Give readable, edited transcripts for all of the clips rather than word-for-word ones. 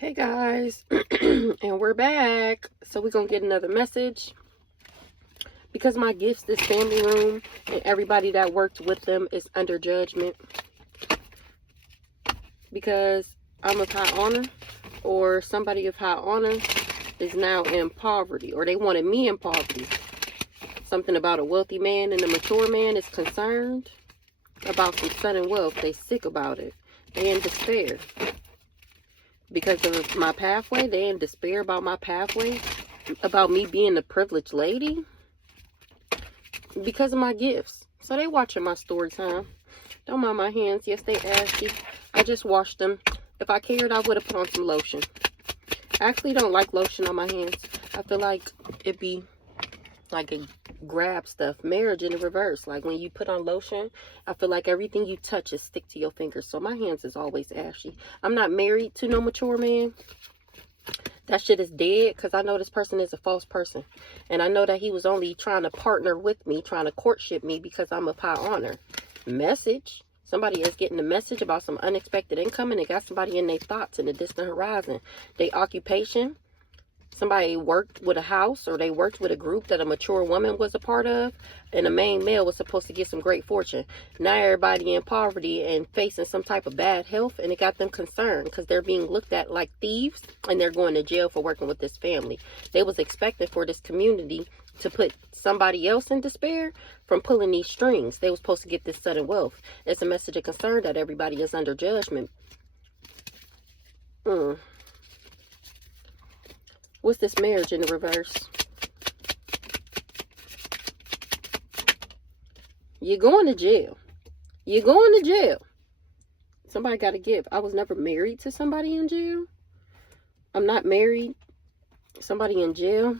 Hey guys, and we're back. So we're gonna get another message. Because my gifts, this family room, and everybody that worked with them is under judgment. Because I'm of high honor, or somebody of high honor is now in poverty, or they wanted me in poverty. Something about a wealthy man and a mature man is concerned about some sudden wealth. They sick about it. They in despair. Because of my pathway, they in despair about my pathway, about me being the privileged lady, because of my gifts. So they watching my story time. Don't mind my hands. Yes, they ashy. I just washed them. If I cared, I would have put on some lotion. I actually don't like lotion on my hands. I feel like it'd be like a grab stuff. Marriage in the reverse. Like when you put on lotion, I feel like everything you touch is stick to your fingers. So my hands is always ashy. I'm not married to no mature man. That shit is dead, because I know this person is a false person. And I know that he was only trying to partner with me, trying to courtship me because I'm of high honor. Message. Somebody is getting a message about some unexpected income, and they got somebody in their thoughts in the distant horizon. They occupation. Somebody worked with a house, or they worked with a group that a mature woman was a part of, and a main male was supposed to get some great fortune. Now everybody in poverty and facing some type of bad health, and it got them concerned because they're being looked at like thieves, and they're going to jail for working with this family. They was expecting for this community to put somebody else in despair from pulling these strings. They was supposed to get this sudden wealth. It's a message of concern that everybody is under judgment. What's this marriage in the reverse? You're going to jail. You're going to jail. Somebody got to give. I was never married to somebody in jail. I'm not married. Somebody in jail.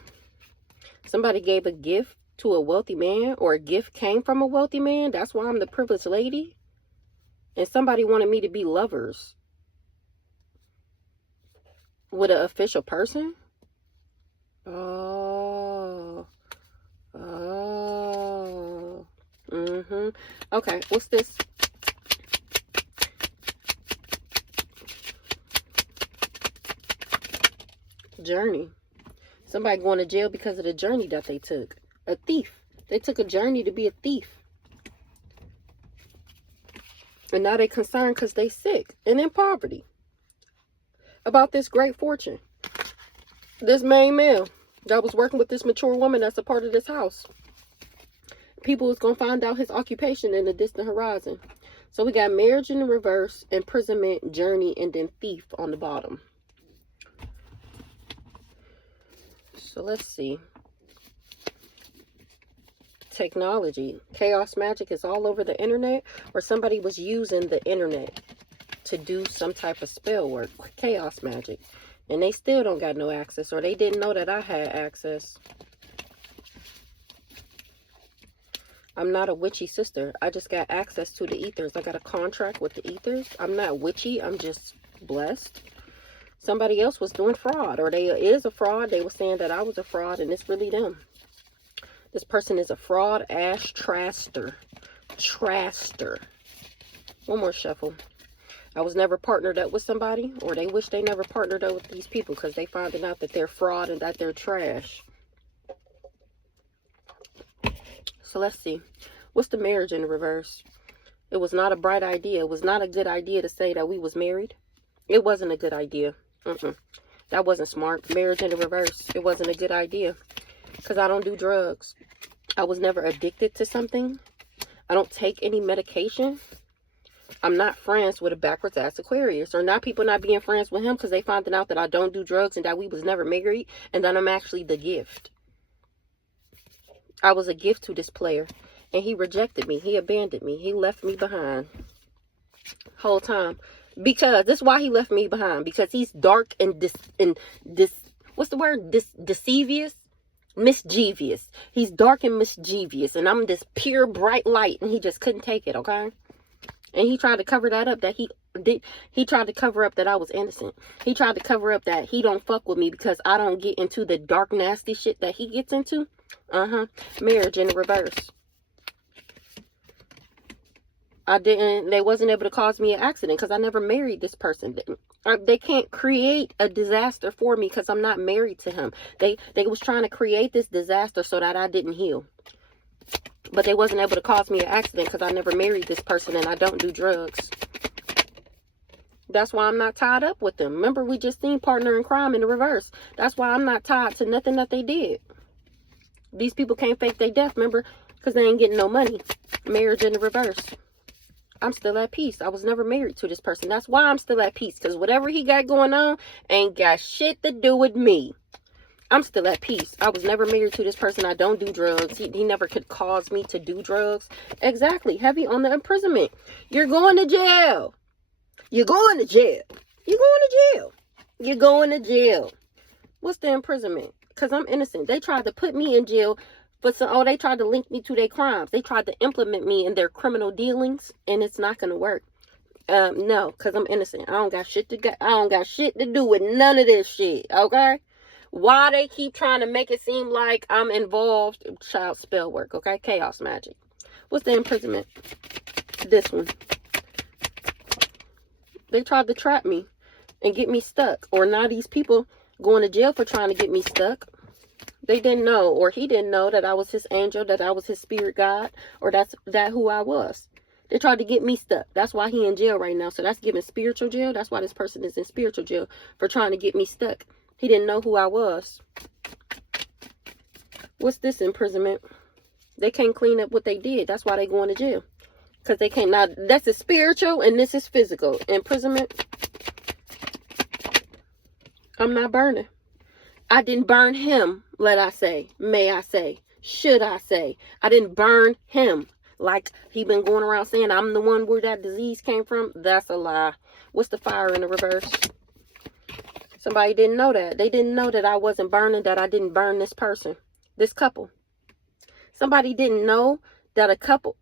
Somebody gave a gift to a wealthy man, or a gift came from a wealthy man. That's why I'm the privileged lady. And somebody wanted me to be lovers with an official person. Okay, what's this? Journey. Somebody going to jail because of the journey that they took. A thief. They took a journey to be a thief. And now they concerned because they sick and in poverty about this great fortune. This main male that was working with this mature woman that's a part of this house. People is going to find out his occupation in the distant horizon. So we got marriage in the reverse, imprisonment, journey, and then thief on the bottom. So let's see. Technology. Chaos magic is all over the internet, or somebody was using the internet to do some type of spell work. Chaos magic. And they still don't got no access, or they didn't know that I had access. I'm not a witchy sister. I just got access to the ethers. I got a contract with the ethers. I'm not witchy. I'm just blessed. Somebody else was doing fraud, or they is a fraud. They were saying that I was a fraud, and it's really them. This person is a fraud, ash, traster. Traster. One more shuffle. I was never partnered up with somebody, or they wish they never partnered up with these people because they finding out that they're fraud and that they're trash. So let's see. What's the marriage in the reverse? It was not a bright idea. It was not a good idea to say that we was married. It wasn't a good idea. That wasn't smart. Marriage in the reverse. It wasn't a good idea. Because I don't do drugs. I was never addicted to something. I don't take any medication. I'm not friends with a backwards ass Aquarius. Or not people not being friends with him because they finding out that I don't do drugs and that we was never married. And that I'm actually the gift. I was a gift to this player. And he rejected me. He abandoned me. He left me behind. Whole time. Because this is why he left me behind. Because he's dark and what's the word? Mischievous. He's dark and mischievous. And I'm this pure bright light. And he just couldn't take it, okay? And he tried to cover that up that he tried to cover up that I was innocent. He tried to cover up that he don't fuck with me because I don't get into the dark, nasty shit that he gets into. Marriage in the reverse. They wasn't able to cause me an accident because I never married this person. They can't create a disaster for me because I'm not married to him. They was trying to create this disaster so that I didn't heal. But they wasn't able to cause me an accident because I never married this person and I don't do drugs. That's why I'm not tied up with them. Remember, we just seen partner in crime in the reverse. That's why I'm not tied to nothing that they did. These people can't fake their death, remember, because they ain't getting no money. Marriage in the reverse. I'm still at peace. I was never married to this person. That's why I'm still at peace. Because whatever he got going on ain't got shit to do with me. I'm still at peace. I was never married to this person. I don't do drugs. He never could cause me to do drugs. Exactly. Heavy on the imprisonment. You're going to jail. You're going to jail. You're going to jail. You're going to jail. What's the imprisonment? Because I'm innocent. They tried to put me in jail. But they tried to link me to their crimes. They tried to implement me in their criminal dealings, and it's not gonna work. No, because I'm innocent. I don't got shit to do with none of this shit. Okay? Why they keep trying to make it seem like I'm involved? Child spell work. Okay? Chaos magic. What's the imprisonment? This one. They tried to trap me and get me stuck. Or now these people going to jail for trying to get me stuck. They didn't know, or he didn't know that I was his angel, that I was his spirit guide, or that who I was. They tried to get me stuck. That's why he in jail right now. So that's giving spiritual jail. That's why this person is in spiritual jail, for trying to get me stuck. He didn't know who I was. What's this imprisonment? They can't clean up what they did. That's why they going to jail. Because they can't. Now, that's a spiritual and this is physical. Imprisonment. I'm not burning. I didn't burn him, let I say, may I say, should I say. I didn't burn him. Like he been going around saying I'm the one where that disease came from. That's a lie. What's the fire in the reverse? Somebody didn't know that. They didn't know that I wasn't burning, that I didn't burn this person, this couple. Somebody didn't know that a couple...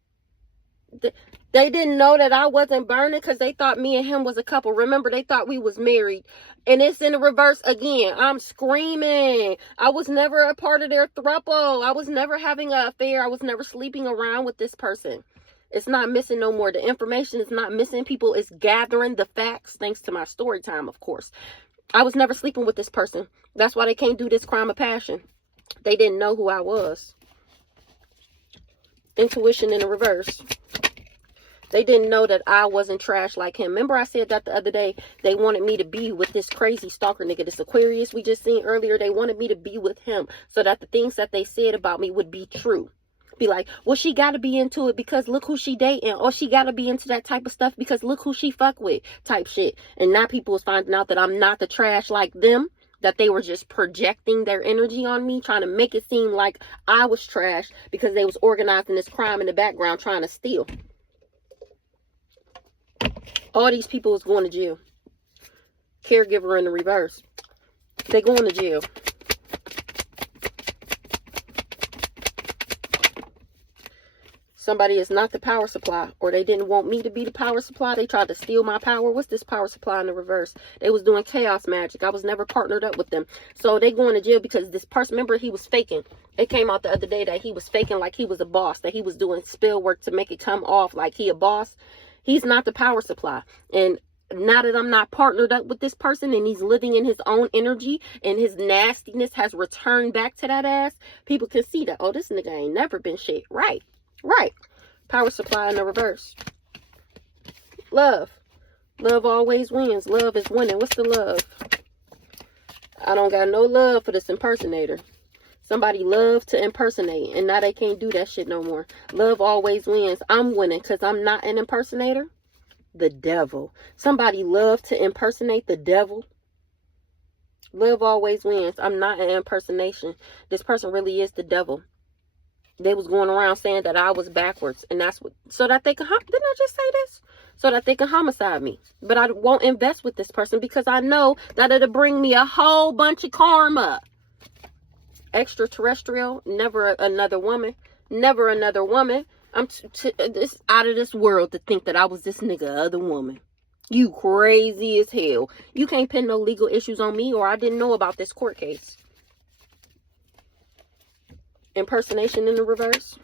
They didn't know that I wasn't burning because they thought me and him was a couple. Remember, they thought we was married. And it's in the reverse again. I'm screaming. I was never a part of their throuple. I was never having an affair. I was never sleeping around with this person. It's not missing no more. The information is not missing. People is gathering the facts thanks to my story time, of course. I was never sleeping with this person. That's why they can't do this crime of passion. They didn't know who I was. Intuition in the reverse. They didn't know that I wasn't trash like him. Remember I said that the other day? They wanted me to be with this crazy stalker nigga, this Aquarius we just seen earlier. They wanted me to be with him so that the things that they said about me would be true. Be like, well, she got to be into it because look who she dating. Or she got to be into that type of stuff because look who she fuck with type shit. And now people is finding out that I'm not the trash like them. That they were just projecting their energy on me, trying to make it seem like I was trash because they was organizing this crime in the background trying to steal. All these people is going to jail. Caregiver in the reverse. They going to jail. Somebody is not the power supply, or they didn't want me to be the power supply. They tried to steal my power. What's this power supply in the reverse? They was doing chaos magic. I was never partnered up with them. So they going to jail because this person, remember, he was faking. It came out the other day that he was faking like he was a boss, that he was doing spell work to make it come off like he a boss. He's not the power supply. And now that I'm not partnered up with this person and he's living in his own energy and his nastiness has returned back to that ass, people can see that, oh, this nigga ain't never been shit. Right. Right. Power supply in the reverse. Love. Love always wins. Love is winning. What's the love? I don't got no love for this impersonator. Somebody loved to impersonate, and now they can't do that shit no more. Love always wins. I'm winning because I'm not an impersonator. The devil. Somebody loved to impersonate the devil. Love always wins. I'm not an impersonation. This person really is the devil. They was going around saying that I was backwards, and that's what, so that they can, didn't I just say this? So that they can homicide me. But I won't invest with this person because I know that it'll bring me a whole bunch of karma. Extraterrestrial, never another woman, never another woman. I'm this out of this world to think that I was this nigga other woman. You crazy as hell. You can't pin no legal issues on me, or I didn't know about this court case. Impersonation in the reverse.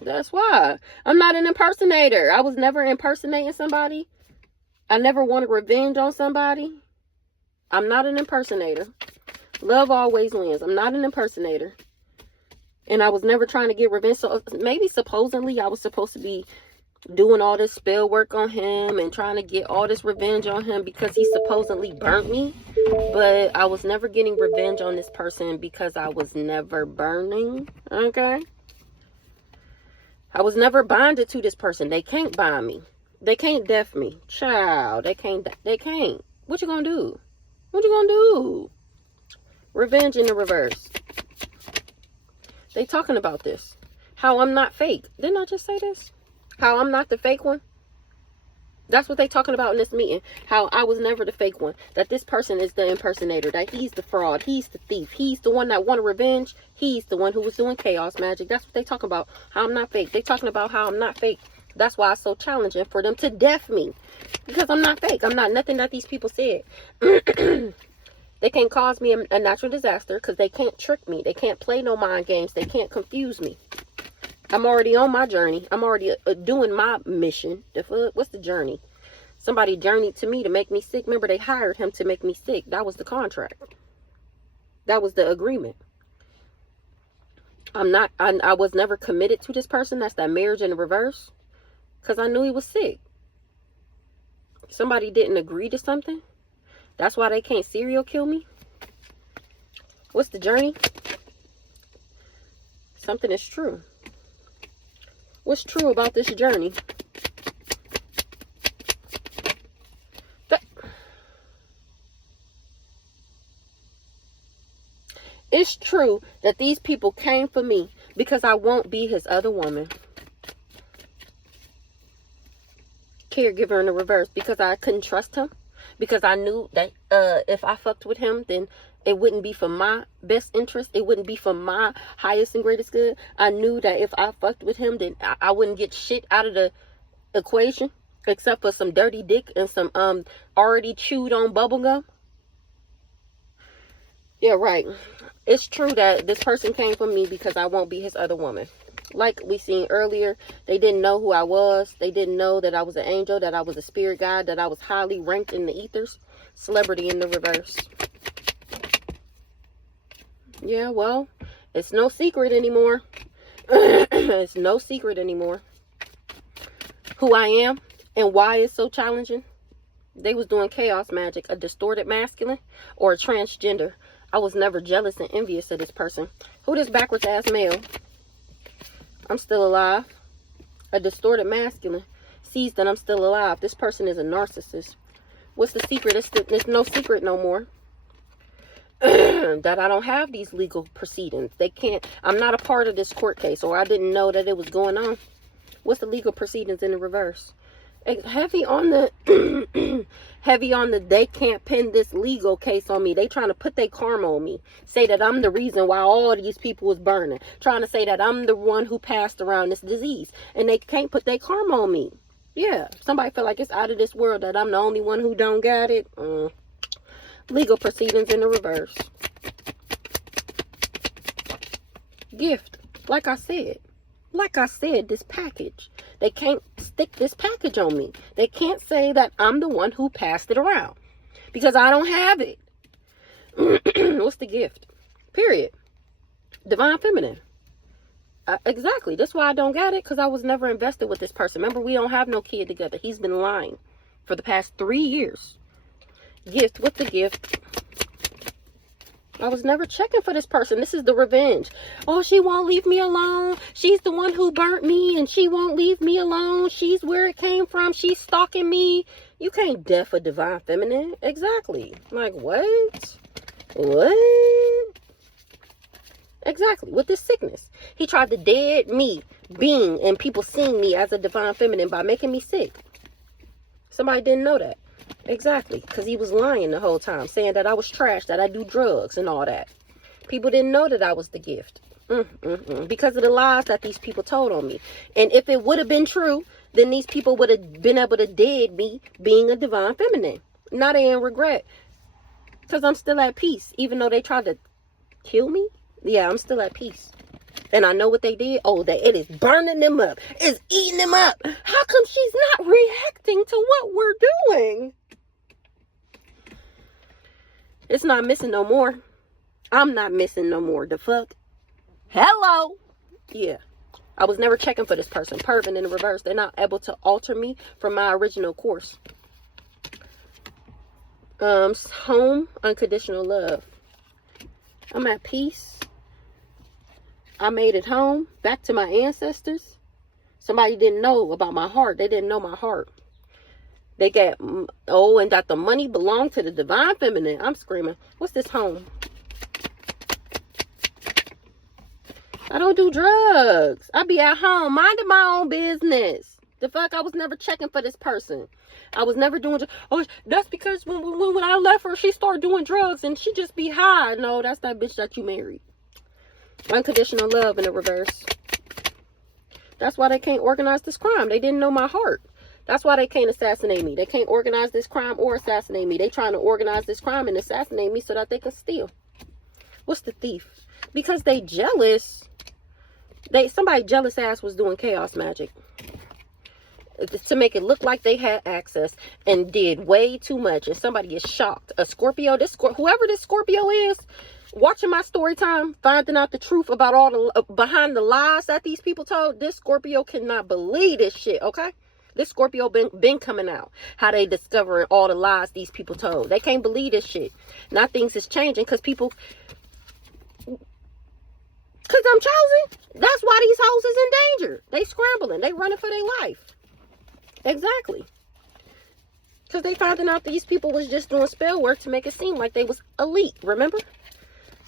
That's why. I'm not an impersonator. I was never impersonating somebody. I never wanted revenge on somebody. I'm not an impersonator. Love always wins. I'm not an impersonator. And I was never trying to get revenge. So maybe supposedly I was supposed to be doing all this spell work on him and trying to get all this revenge on him because he supposedly burnt me. But I was never getting revenge on this person because I was never burning. Okay? I was never bonded to this person. They can't bind me. They can't death me. Child, they can't. What you gonna do? What you gonna do? Revenge in the reverse. They talking about this. How I'm not fake. Didn't I just say this? How I'm not the fake one. That's what they talking about in this meeting. How I was never the fake one. That this person is the impersonator. That he's the fraud. He's the thief. He's the one that wanted revenge. He's the one who was doing chaos magic. That's what they talking about. How I'm not fake. They talking about how I'm not fake. That's why it's so challenging for them to death me. Because I'm not fake. I'm not nothing that these people said. They can't cause me a natural disaster because they can't trick me. They can't play no mind games. They can't confuse me. I'm already on my journey. I'm already doing my mission. What's the journey? Somebody journeyed to me to make me sick. Remember, they hired him to make me sick. That was the contract. That was the agreement. I was never committed to this person. That's that marriage in the reverse. Because I knew he was sick. Somebody didn't agree to something. That's why they can't serial kill me. What's the journey? Something is true. What's true about this journey? It's true that these people came for me because I won't be his other woman. Caregiver in the reverse. Because I couldn't trust him. Because I knew that if I fucked with him, then it wouldn't be for my best interest. It wouldn't be for my highest and greatest good. I knew that if I fucked with him, then I wouldn't get shit out of the equation. Except for some dirty dick and some already chewed on bubble gum. Yeah, right. It's true that this person came for me because I won't be his other woman. Like we seen earlier, they didn't know who I was. They didn't know that I was an angel, that I was a spirit guide, that I was highly ranked in the ethers. Celebrity in the reverse. Yeah, well, it's no secret anymore. It's no secret anymore. Who I am and why it's so challenging. They was doing chaos magic, a distorted masculine or a transgender. I was never jealous and envious of this person. Who this backwards ass male? I'm still alive. A distorted masculine sees that I'm still alive. This person is a narcissist. What's the secret? There's no secret no more. That I don't have these legal proceedings. They can't. I'm not a part of this court case, or I didn't know that it was going on. What's the legal proceedings in the reverse? Heavy on the heavy on the they can't pin this legal case on me. They trying to put their karma on me. Say that I'm the reason why all these people was burning. Trying to say that I'm the one who passed around this disease. And they can't put their karma on me. Yeah. Somebody feel like it's out of this world that I'm the only one who don't got it. Legal proceedings in the reverse. Gift. Like I said, this package. They can't stick this package on me. They can't say that I'm the one who passed it around. Because I don't have it. What's the gift? Period. Divine feminine. Exactly. That's why I don't got it. Because I was never invested with this person. Remember, we don't have no kid together. He's been lying for the past 3 years. Gift. What's the gift? I was never checking for this person. This is the revenge. Oh, she won't leave me alone. She's the one who burnt me and she won't leave me alone. She's where it came from. She's stalking me. You can't deaf a divine feminine. Exactly. Like, what? What? Exactly. With this sickness. He tried to dead me being and people seeing me as a divine feminine by making me sick. Somebody didn't know that. Exactly, because he was lying the whole time, saying that I was trash, that I do drugs and all that. People didn't know that I was the gift. Because of the lies that these people told on me. And if it would have been true, then these people would have been able to dead me being a divine feminine. Now they in regret. Because I'm still at peace, even though they tried to kill me. Yeah, I'm still at peace. And I know what they did. Oh, it is burning them up. It's eating them up. How come she's not reacting to what we're doing? It's not missing no more. I'm not missing no more. The fuck? Hello? Yeah. I was never checking for this person. Pervin in the reverse. They're not able to alter me from my original course. Home, unconditional love. I'm at peace. I made it home. Back to my ancestors. Somebody didn't know about my heart. They didn't know my heart. They got, and that the money belonged to the divine feminine. I'm screaming. What's this home? I don't do drugs. I be at home minding my own business. The fuck? I was never checking for this person. I was never doing. Oh, that's because when I left her, she started doing drugs and she just be high. No, that's that bitch that you married. Unconditional love in the reverse. That's why they can't organize this crime. They didn't know my heart. That's why they can't assassinate me. They can't organize this crime or assassinate me. They trying to organize this crime and assassinate me so that they can steal. What's the thief? Because they jealous. Somebody jealous ass was doing chaos magic to make it look like they had access and did way too much, and somebody is shocked. A Scorpio, whoever this Scorpio is, watching my story time, finding out the truth about all the behind the lies that these people told. This Scorpio cannot believe this shit. Okay, this Scorpio been coming out how they discovering all the lies these people told. They can't believe this shit. Now things is changing because I'm chosen. That's why these hoes is in danger. They scrambling. They running for their life. Exactly. Because they finding out these people was just doing spell work to make it seem like they was elite. Remember?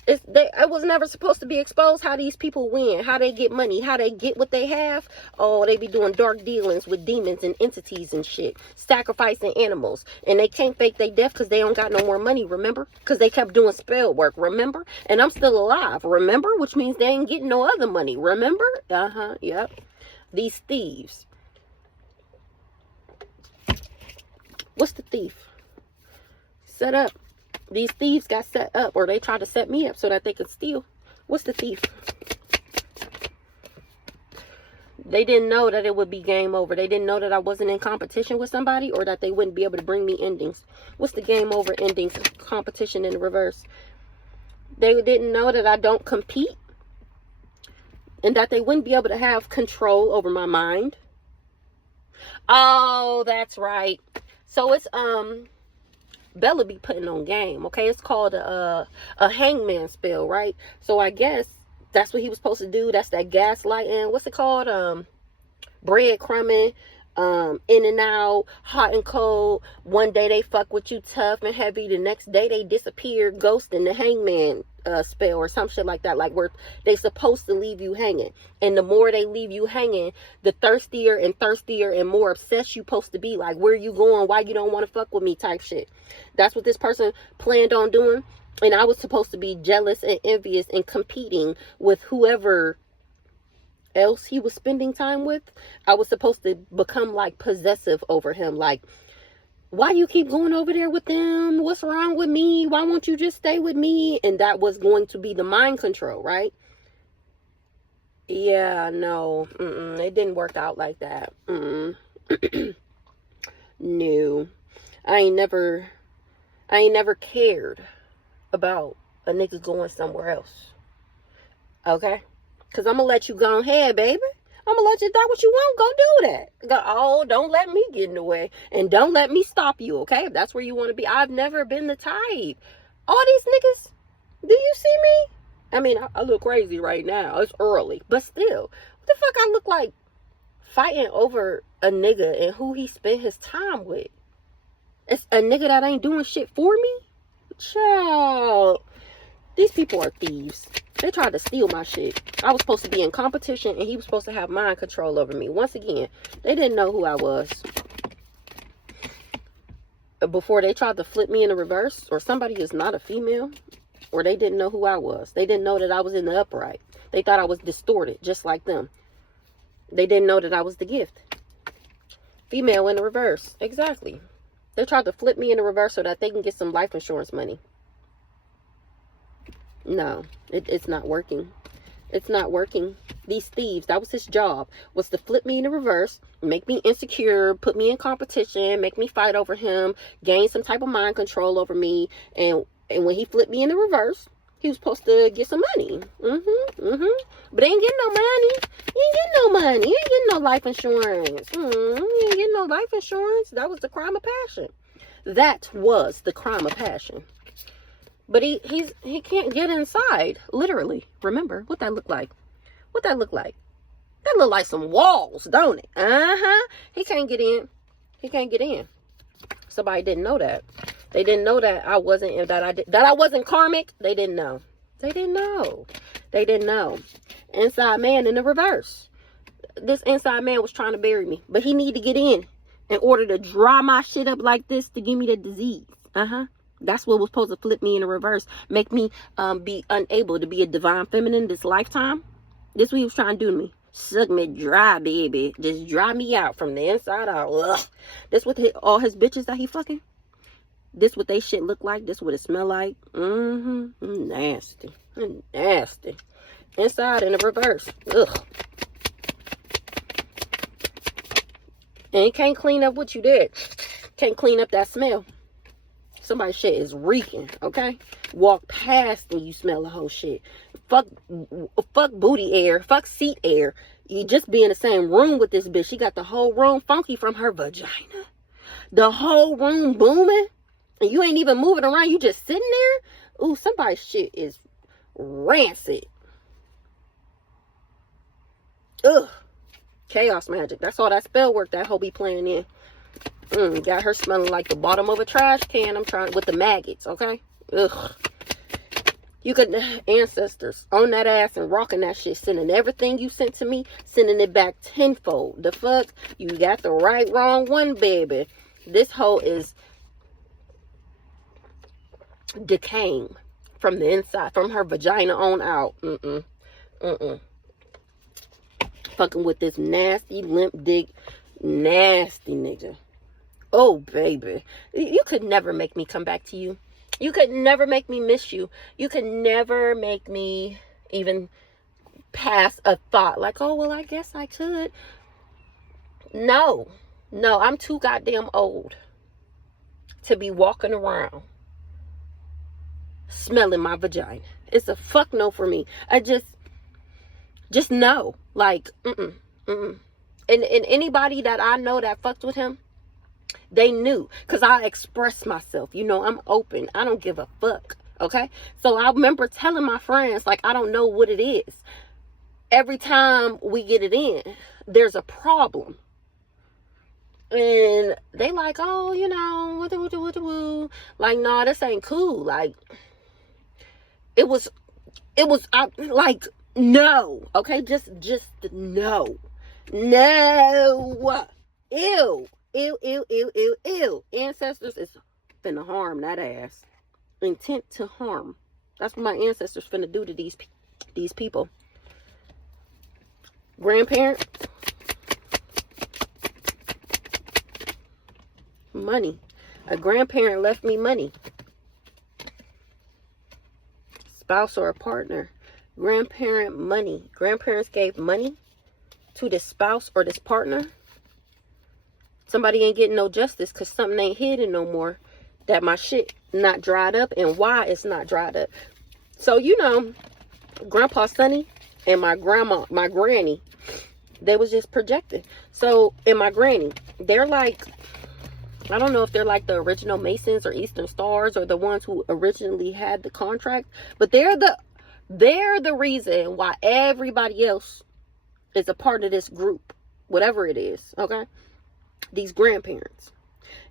It was never supposed to be exposed how these people win, how they get money, how they get what they have. Oh, they be doing dark dealings with demons and entities and shit. Sacrificing animals. And they can't fake their death because they don't got no more money, remember? Because they kept doing spell work, remember? And I'm still alive, remember? Which means they ain't getting no other money, remember? Yep. These thieves. What's the thief? Set up. These thieves got set up, or they tried to set me up so that they could steal. What's the thief? They didn't know that it would be game over. They didn't know that I wasn't in competition with somebody, or that they wouldn't be able to bring me endings. What's the game over endings? Competition in the reverse. They didn't know that I don't compete, and that they wouldn't be able to have control over my mind. Oh, that's right. So it's Bella be putting on game, okay? It's called a hangman spell, right? So I guess that's what he was supposed to do. That's that gaslighting. What's it called? Breadcrumbing, in and out, hot and cold. One day they fuck with you tough and heavy. The next day they disappear, ghosting the hangman spell or some shit like that. Like where they supposed to leave you hanging. And the more they leave you hanging, the thirstier and more obsessed you supposed to be. Like, where you going? Why you don't want to fuck with me type shit. That's what this person planned on doing. And I was supposed to be jealous and envious and competing with whoever else he was spending time with. I was supposed to become like possessive over him. Like, why you keep going over there with them? What's wrong with me? Why won't you just stay with me? And that was going to be the mind control, right? Yeah, no. It didn't work out like that. No. I ain't never cared about a nigga going somewhere else. Okay? Because I'm going to let you go ahead, baby. I'm going to let you do what you want. Go do that. Oh, don't let me get in the way. And don't let me stop you, okay? If that's where you want to be. I've never been the type. All these niggas, do you see me? I mean, I look crazy right now. It's early. But still, what the fuck I look like fighting over a nigga and who he spent his time with? It's a nigga that ain't doing shit for me? Child. These people are thieves. They tried to steal my shit. I was supposed to be in competition and he was supposed to have mind control over me. Once again, they didn't know who I was. Before they tried to flip me in the reverse, or somebody is not a female, or they didn't know who I was. They didn't know that I was in the upright. They thought I was distorted, just like them. They didn't know that I was the gift. Female in the reverse. Exactly. They tried to flip me in the reverse so that they can get some life insurance money. No, it's not working. It's not working. These thieves, that was his job, was to flip me in the reverse, make me insecure, put me in competition, make me fight over him, gain some type of mind control over me, and And when he flipped me in the reverse, he was supposed to get some money. But ain't getting no money. You ain't getting no money. You ain't getting no life insurance. You ain't getting no life insurance. That was the crime of passion. That was the crime of passion. But he can't get inside. Literally. Remember what that looked like. What that looked like. That looked like some walls, don't it? He can't get in. He can't get in. Somebody didn't know that. They didn't know that I wasn't that I wasn't karmic. They didn't know. They didn't know. They didn't know. Inside man in the reverse. This inside man was trying to bury me, but he needed to get in order to dry my shit up like this to give me the disease. That's what was supposed to flip me in the reverse, make me be unable to be a divine feminine this lifetime. This what he was trying to do to me. Suck me dry, baby. Just dry me out from the inside out. Ugh. This what all his bitches that he fucking. This what they shit look like. This what it smell like. Nasty. Nasty. Inside in the reverse. Ugh. And you can't clean up what you did. Can't clean up that smell. Somebody's shit is reeking, okay? Walk past and you smell the whole shit. Fuck booty air. Fuck seat air. You just be in the same room with this bitch. She got the whole room funky from her vagina. The whole room booming. And you ain't even moving around. You just sitting there. Ooh, somebody's shit is rancid. Ugh. Chaos magic. That's all that spell work that hoe be playing in. Got her smelling like the bottom of a trash can. I'm trying with the maggots, okay? Ugh. You could, ancestors, on that ass and rocking that shit, sending everything you sent to me, sending it back tenfold. The fuck? You got the right, wrong one, baby. This hoe is decaying from the inside, from her vagina on out. Fucking with this nasty, limp dick, nasty nigga. Oh, baby. You could never make me come back to you. You could never make me miss you. You could never make me even pass a thought. Like, oh, well, I guess I could. No. No, I'm too goddamn old to be walking around smelling my vagina. It's a fuck no for me. I just no. Like, And anybody that I know that fucked with him, they knew, because I expressed myself. You know, I'm open. I don't give a fuck. Okay? So I remember telling my friends, like, I don't know what it is. Every time we get it in, there's a problem. And they like, oh, you know, like, no, this ain't cool. Like, it was like, no. Okay? Just no. No. Ew. Ew. Ancestors is finna harm that ass. Intent to harm. That's what my ancestors finna do to these people. Grandparents. Money. A grandparent left me money. Spouse or a partner. Grandparent money. Grandparents gave money to this spouse or this partner. Somebody ain't getting no justice because something ain't hidden no more. That my shit not dried up, and why it's not dried up. So, you know, Grandpa Sonny and my granny, they was just projecting. So, and my granny, they're like, I don't know if they're like the original Masons or Eastern Stars or the ones who originally had the contract, but they're the reason why everybody else is a part of this group, whatever it is, okay? These grandparents.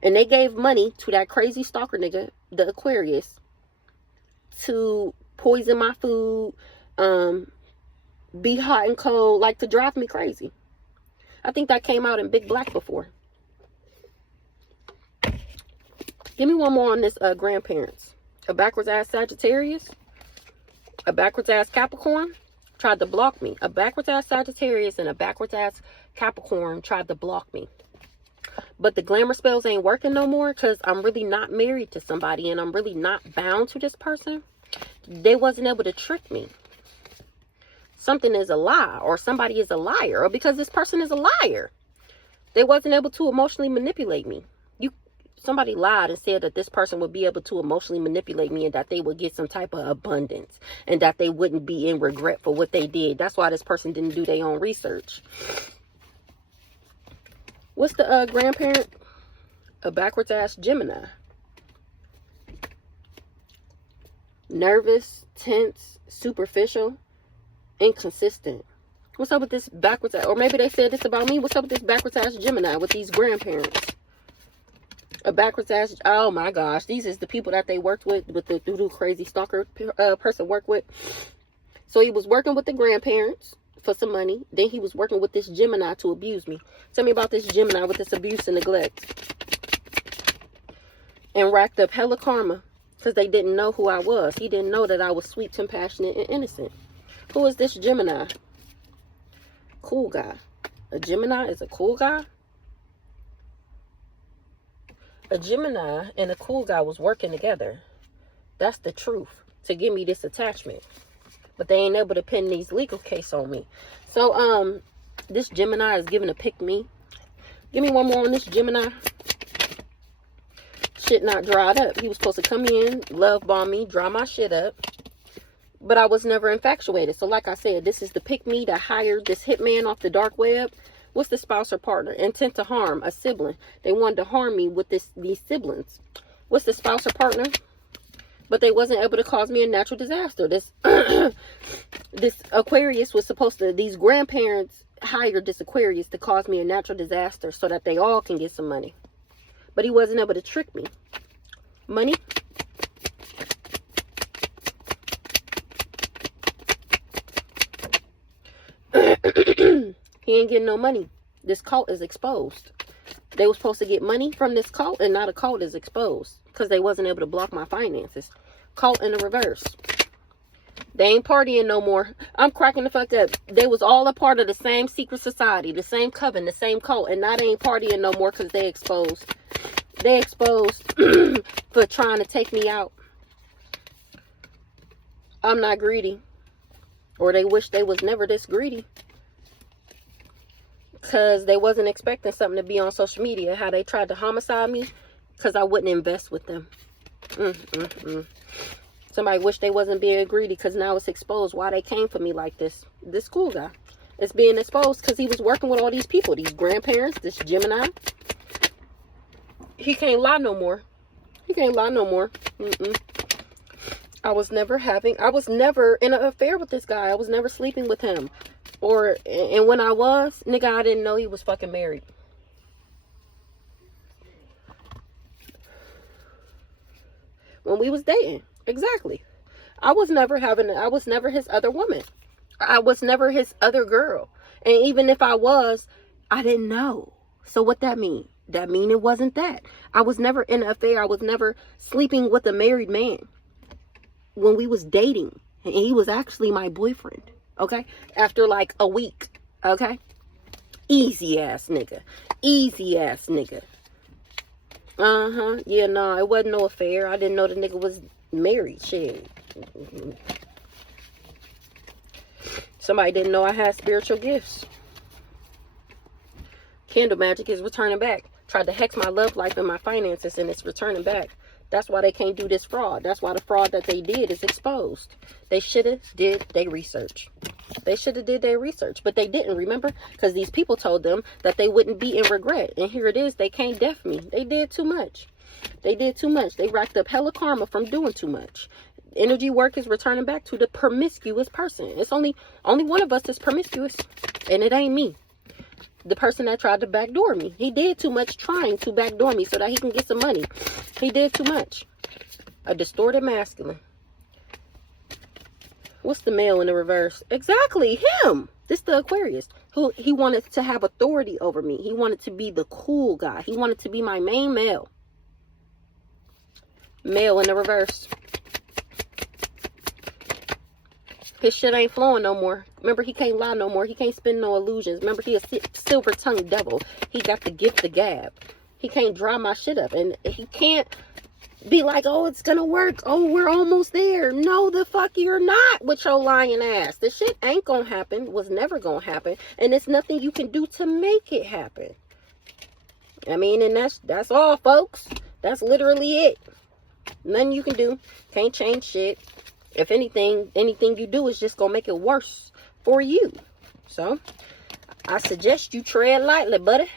And they gave money to that crazy stalker nigga, the Aquarius, to poison my food, be hot and cold, like to drive me crazy. I think that came out in Big Black before. Give me one more on this grandparents. A backwards ass Sagittarius, a backwards ass Capricorn tried to block me. A backwards ass Sagittarius and a backwards ass Capricorn tried to block me. But the glamour spells ain't working no more because I'm really not married to somebody and I'm really not bound to this person. They wasn't able to trick me. Something is a lie, or somebody is a liar, or because this person is a liar. They wasn't able to emotionally manipulate me. somebody lied and said that this person would be able to emotionally manipulate me and that they would get some type of abundance and that they wouldn't be in regret for what they did. That's why this person didn't do their own research. What's the grandparent? A backwards ass Gemini. Nervous, tense, superficial, inconsistent. What's up with this backwards ass? Or maybe they said this about me. What's up with this backwards ass Gemini with these grandparents? A backwards ass. Oh my gosh. These is the people that they worked with the doo-doo crazy stalker person worked with. So he was working with the grandparents for some money. Then he was working with this Gemini to abuse me. Tell me about this Gemini with this abuse and neglect. And racked up hella karma because they didn't know who I was. He didn't know that I was sweet, compassionate, and innocent. Who is this Gemini? Cool guy. A Gemini is a cool guy? A Gemini and a cool guy was working together. That's the truth. To give me this attachment. But they ain't able to pin these legal case on me. So, this Gemini is giving a pick me. Give me one more on this Gemini. Shit not dried up. He was supposed to come in, love bomb me, dry my shit up. But I was never infatuated. So like I said, this is the pick me that hired this hitman off the dark web. What's the spouse or partner? Intent to harm, a sibling. They wanted to harm me with these siblings. What's the spouse or partner? But they wasn't able to cause me a natural disaster. This this Aquarius was supposed to, these grandparents hired this Aquarius to cause me a natural disaster so that they all can get some money. But he wasn't able to trick me. Money. He ain't getting no money. This cult is exposed. They were supposed to get money from this cult, and now the cult is exposed because they wasn't able to block my finances. Cult in the reverse. They ain't partying no more. I'm cracking the fuck up. They was all a part of the same secret society, the same coven, the same cult, and now they ain't partying no more because they exposed. They exposed for trying to take me out. I'm not greedy. Or they wish they was never this greedy. Because they wasn't expecting something to be on social media. How they tried to homicide me. Because I wouldn't invest with them. Somebody wish they wasn't being greedy. Because now it's exposed why they came for me like this. This cool guy. It's being exposed because he was working with all these people. These grandparents. This Gemini. He can't lie no more. He can't lie no more. I was never in an affair with this guy. I was never sleeping with him. And when I was, nigga, I didn't know he was fucking married. When we was dating. Exactly. I was never his other woman. I was never his other girl. And even if I was, I didn't know. So what that mean? That mean it wasn't that. I was never in an affair. I was never sleeping with a married man. When we was dating, and he was actually my boyfriend, okay? After like a week, okay? Easy ass nigga. Easy ass nigga. Yeah, no, it wasn't no affair. I didn't know the nigga was married. Shit. Somebody didn't know I had spiritual gifts. Candle magic is returning back. Tried to hex my love life and my finances, and it's returning back. That's why they can't do this fraud. That's why the fraud that they did is exposed. They should have did their research. They should have did their research, but they didn't, remember? Because these people told them that they wouldn't be in regret. And here it is. They can't def me. They did too much. They did too much. They racked up hella karma from doing too much. Energy work is returning back to the promiscuous person. It's only one of us that's promiscuous, and it ain't me. The person that tried to backdoor me. He did too much trying to backdoor me so that he can get some money. He did too much. A distorted masculine. What's the male in the reverse? Exactly, him. This the Aquarius. Who he wanted to have authority over me. He wanted to be the cool guy. He wanted to be my main male. Male in the reverse. His shit ain't flowing no more. Remember, he can't lie no more. He can't spin no illusions. Remember, he a silver-tongued devil. He got the gift of gab. He can't dry my shit up. And he can't be like, oh, it's gonna work. Oh, we're almost there. No, the fuck you're not with your lying ass. The shit ain't gonna happen. Was never gonna happen. And there's nothing you can do to make it happen. I mean, and that's all, folks. That's literally it. Nothing you can do. Can't change shit. If anything you do is just gonna make it worse for you. So I suggest you tread lightly, buddy.